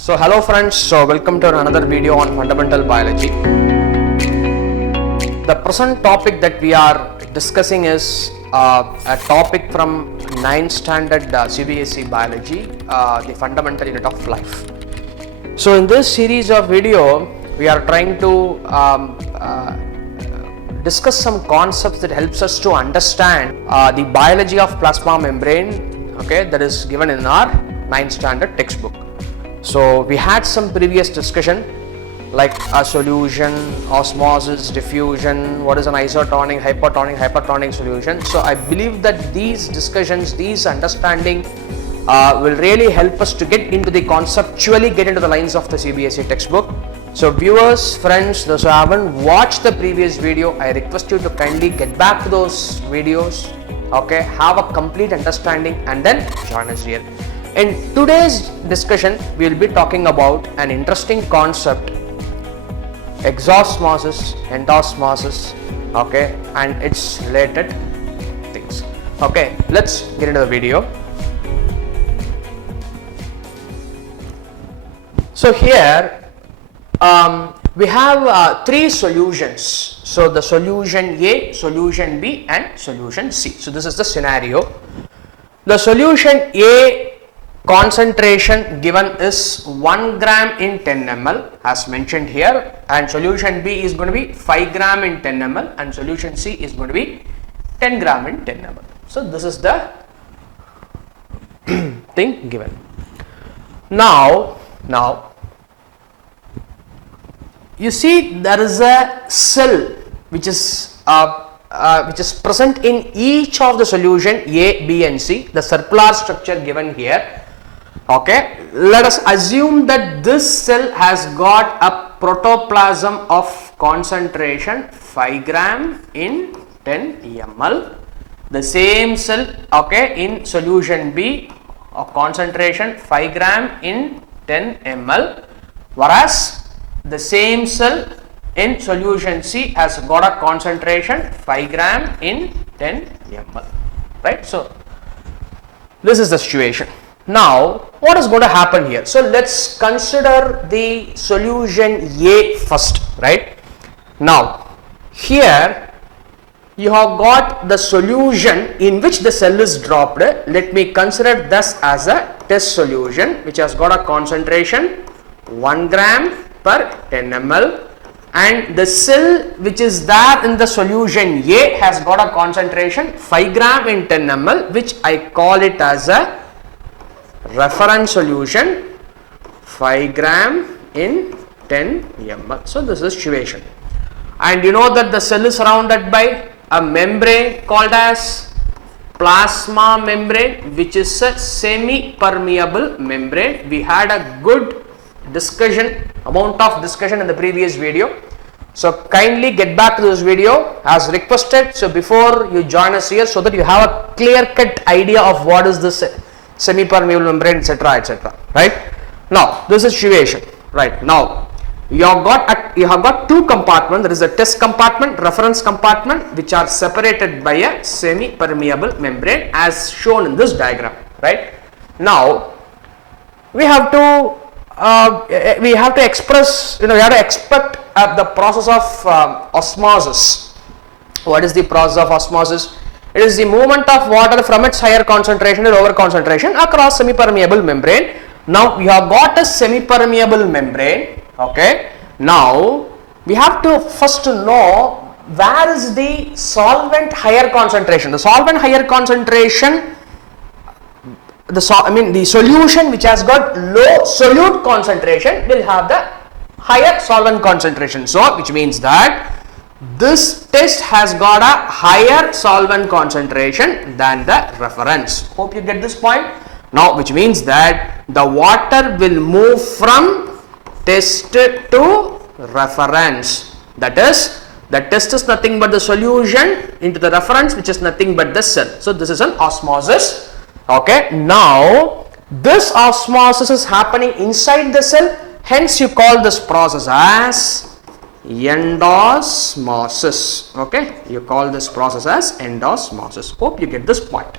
So hello friends, welcome to another video on fundamental biology. The present topic that we are discussing is a topic from 9th standard CBSE Biology, the fundamental unit of life. So in this series of video, we are trying to discuss some concepts that helps us to understand the biology of plasma membrane, okay, that is given in our 9th standard textbook. So we had some previous discussion like a solution, osmosis, diffusion, what is an isotonic, hypertonic solution. So I believe that these discussions, these understanding will really help us to get into the conceptually get into the lines of the CBSE textbook. So viewers, friends, those who haven't watched the previous video, I request you to kindly get back to those videos, okay, have a complete understanding and then join us here. In today's discussion, we will be talking about an interesting concept, exosmosis, endosmosis, okay, and its related things. Okay, let's get into the video. So here we have three solutions. So the solution A, solution B and solution C. So this is the scenario. The solution A concentration given is 1 gram in 10 ml as mentioned here, and solution B is going to be 5 gram in 10 ml and solution C is going to be 10 gram in 10 ml. So this is the thing given. Now you see there is a cell which is present in each of the solution A, B and C, the circular structure given here. Okay, let us assume that this cell has got a protoplasm of concentration 5 gram in 10 ml. The same cell, okay, in solution B of concentration 5 gram in 10 ml, whereas the same cell in solution C has got a concentration 5 gram in 10 ml, right? So this is the situation. Now what is going to happen here? So let's consider the solution A first, right? Now here you have got the solution in which the cell is dropped. Let me consider this as a test solution which has got a concentration 1 gram per 10 ml, and the cell which is there in the solution A has got a concentration 5 gram in 10 ml, which I call it as a reference solution 5 gram in 10 ml. So this is situation, and you know that the cell is surrounded by a membrane called as plasma membrane, which is a semi-permeable membrane. We had a good amount of discussion in the previous video, so kindly get back to this video as requested, so before you join us here, so that you have a clear cut idea of what is this semi-permeable membrane, etc. Right? Now this is situation. Right now you have got two compartments. There is a test compartment, reference compartment, which are separated by a semi-permeable membrane as shown in this diagram. Right? Now we have to express, we have to expect the process of osmosis. What is the process of osmosis? It is the movement of water from its higher concentration to lower concentration across semi-permeable membrane. Now we have got a semi-permeable membrane. Okay. Now we have to first know where is the solvent higher concentration. The solvent higher concentration, the solution which has got low solute concentration will have the higher solvent concentration. So which means that this test has got a higher solvent concentration than the reference. Hope you get this point. Now which means that the water will move from test to reference. That is, the test is nothing but the solution into the reference, which is nothing but the cell. So this is an osmosis. Okay. Now this osmosis is happening inside the cell. Hence you call this process as endosmosis. Okay, you call this process as endosmosis. Hope you get this point,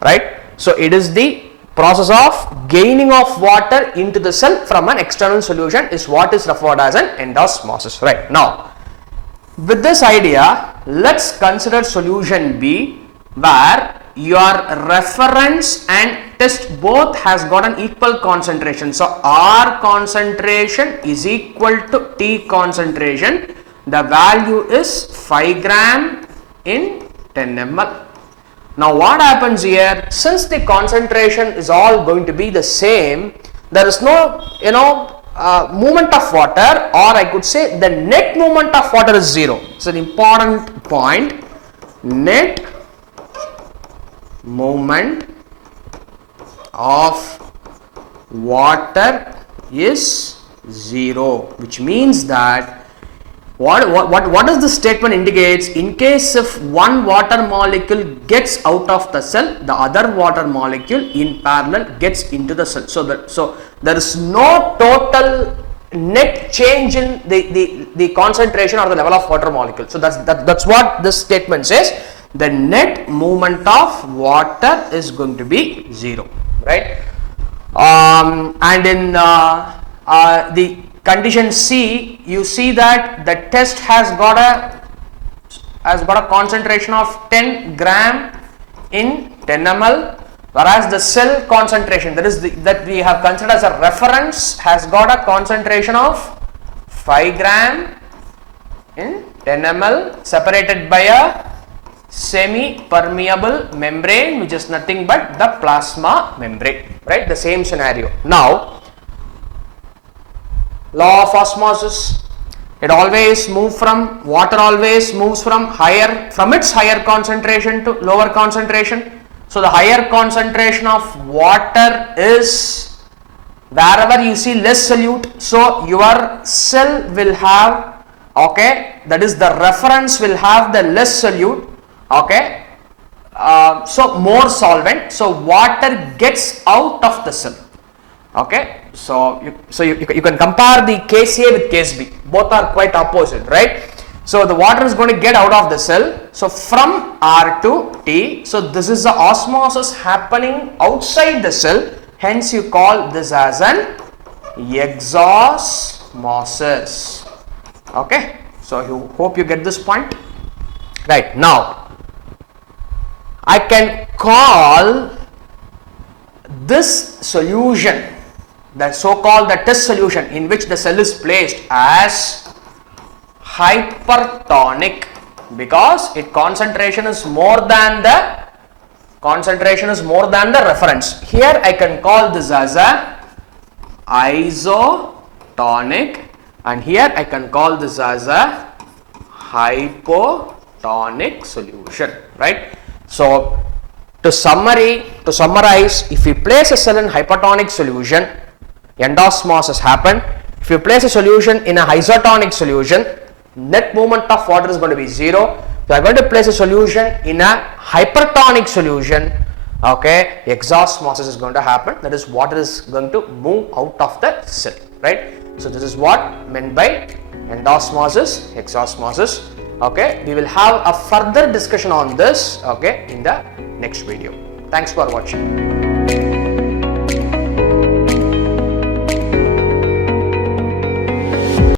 right? So it is the process of gaining of water into the cell from an external solution is what is referred as an endosmosis. Right. Now, with this idea, let's consider solution B, where your reference and test both has got an equal concentration. So, R concentration is equal to T concentration. The value is 5 gram in 10 ml. Now what happens here, since the concentration is all going to be the same, there is no movement of water, or I could say the net movement of water is 0. It's an important point. Net movement of water is 0, which means that what does the statement indicates? In case if one water molecule gets out of the cell, the other water molecule in parallel gets into the cell. So there is no total net change in the concentration or the level of water molecule. So that's what this statement says. The net movement of water is going to be 0, right? And in the condition C, you see that the test has got a concentration of 10 gram in 10 ml, whereas the cell concentration, that we have considered as a reference, has got a concentration of 5 gram in 10 ml separated by a semi-permeable membrane, which is nothing but the plasma membrane, right? The same scenario. Now, law of osmosis, water always moves from its higher concentration to lower concentration. So the higher concentration of water is wherever you see less solute, so your cell will have, okay, that is the reference will have the less solute, okay, so more solvent, so water gets out of the cell, okay. So you can compare the case A with case B, both are quite opposite, right? So the water is going to get out of the cell, so from R to T, so this is the osmosis happening outside the cell, hence you call this as an exosmosis, okay. So you hope you get this point, right? Now I can call this solution, the so-called the test solution in which the cell is placed, as hypertonic, because its concentration is more than the reference. Here I can call this as a isotonic, and here I can call this as a hypotonic solution, right? So to summarize, if we place a cell in hypertonic solution, endosmosis happen. If you place a solution in a isotonic solution, net movement of water is going to be 0. If you are going to place a solution in a hypertonic solution, okay, exosmosis is going to happen. That is, water is going to move out of the cell, right? So this is what meant by endosmosis, exosmosis. Okay, we will have a further discussion on this, okay, in the next video. Thanks for watching.